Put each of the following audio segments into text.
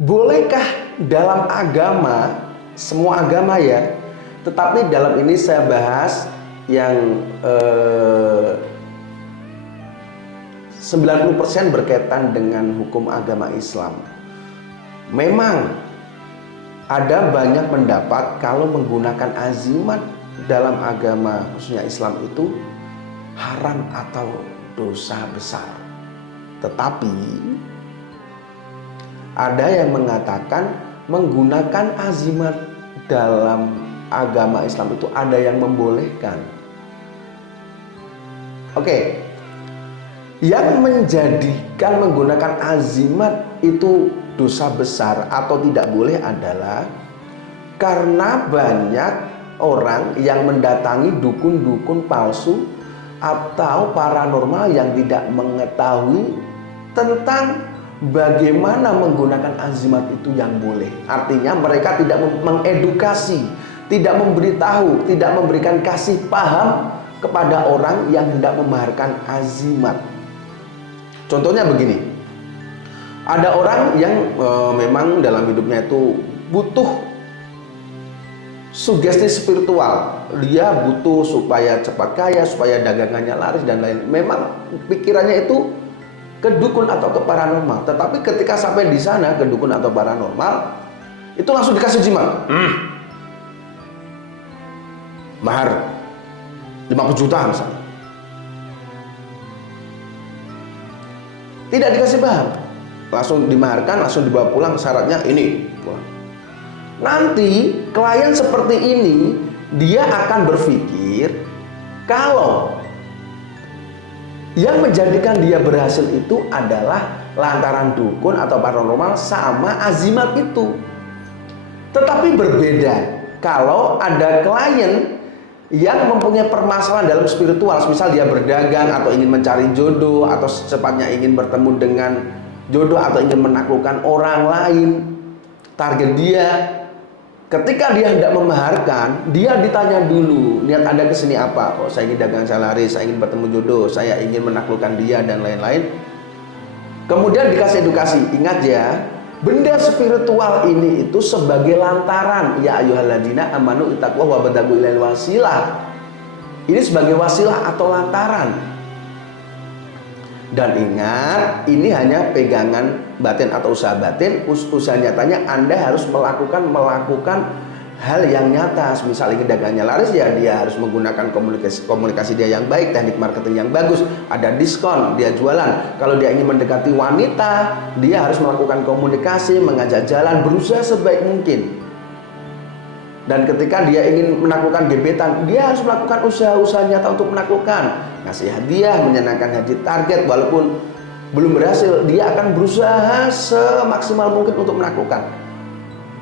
Bolehkah dalam agama, semua agama ya, tetapi dalam ini saya bahas yang 90% berkaitan dengan hukum agama Islam. Memang ada banyak pendapat kalau menggunakan azimat dalam agama khususnya Islam itu haram atau dosa besar. Tetapi ada yang mengatakan menggunakan azimat dalam agama Islam itu ada yang membolehkan. Oke. Yang menjadikan menggunakan azimat itu dosa besar atau tidak boleh adalah karena banyak orang yang mendatangi dukun-dukun palsu atau paranormal yang tidak mengetahui tentang bagaimana menggunakan azimat itu yang boleh. Artinya mereka tidak mengedukasi, tidak memberitahu, tidak memberikan kasih paham kepada orang yang hendak memaharkan azimat. Contohnya begini, ada orang yang memang dalam hidupnya itu butuh sugesti spiritual. Dia butuh supaya cepat kaya, supaya dagangannya laris dan lain. Memang pikirannya itu ke dukun atau ke paranormal. Tetapi ketika sampai di sana ke dukun atau paranormal, itu langsung dikasih jimat. Mahar 50 juta misalnya. Tidak dikasih paham, langsung dimaharkan, langsung dibawa pulang, syaratnya ini pulang. Nanti klien seperti ini dia akan berpikir kalau yang menjadikan dia berhasil itu adalah lantaran dukun atau paranormal sama azimat itu. Tetapi berbeda kalau ada klien yang mempunyai permasalahan dalam spiritual, misal dia berdagang atau ingin mencari jodoh atau secepatnya ingin bertemu dengan jodoh atau ingin menaklukkan orang lain, target dia. Ketika dia hendak memaharkan, dia ditanya dulu, niat Anda kesini apa? Oh, saya ingin dagang, saya laris, saya ingin bertemu jodoh, saya ingin menaklukkan dia dan lain-lain. Kemudian dikasih edukasi, ingat ya, benda spiritual ini itu sebagai lantaran. Ya ayyuhalladzina amanu ittaqwa wa badagu ilail wasilah. Ini sebagai wasilah atau lantaran. Dan ingat, ini hanya pegangan batin atau usaha batin. Usaha nyatanya Anda harus melakukan hal yang nyata. Misal ingin dagangnya laris, ya dia harus menggunakan komunikasi dia yang baik, teknik marketing yang bagus, ada diskon, dia jualan. Kalau dia ingin mendekati wanita, dia harus melakukan komunikasi, mengajak jalan, berusaha sebaik mungkin. Dan ketika dia ingin menaklukkan gebetan, dia harus melakukan usaha-usaha nyata untuk menaklukkan, ngasih hadiah, menyenangkan hati target. Walaupun belum berhasil, dia akan berusaha semaksimal mungkin untuk menaklukkan.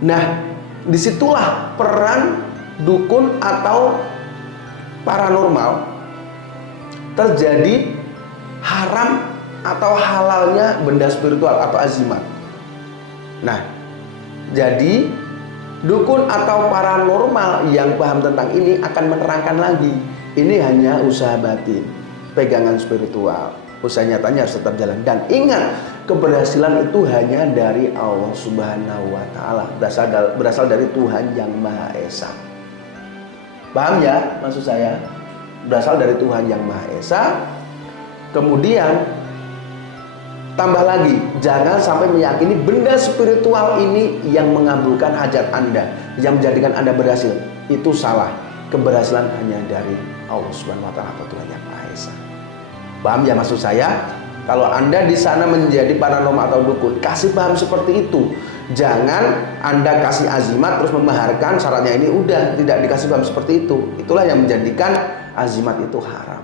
Nah, disitulah peran dukun atau paranormal terjadi haram atau halalnya benda spiritual atau azimat. Nah, jadi dukun atau paranormal yang paham tentang ini akan menerangkan lagi, ini hanya usaha batin, pegangan spiritual. Usaha nyatanya harus tetap jalan. Dan ingat, keberhasilan itu hanya dari Allah Subhanahu wa Ta'ala, berasal dari Tuhan yang Maha Esa. Paham ya maksud saya? Berasal dari Tuhan yang Maha Esa. Kemudian tambah lagi, jangan sampai meyakini benda spiritual ini yang mengabulkan hajat Anda, yang menjadikan Anda berhasil. Itu salah. Keberhasilan hanya dari Allah Subhanahu wa Ta'ala atau Tuhan yang Maha Esa. Paham ya maksud saya? Kalau Anda di sana menjadi paranormal atau dukun, kasih paham seperti itu. Jangan Anda kasih azimat terus memaharkan, syaratnya ini udah tidak dikasih paham seperti itu. Itulah yang menjadikan azimat itu haram.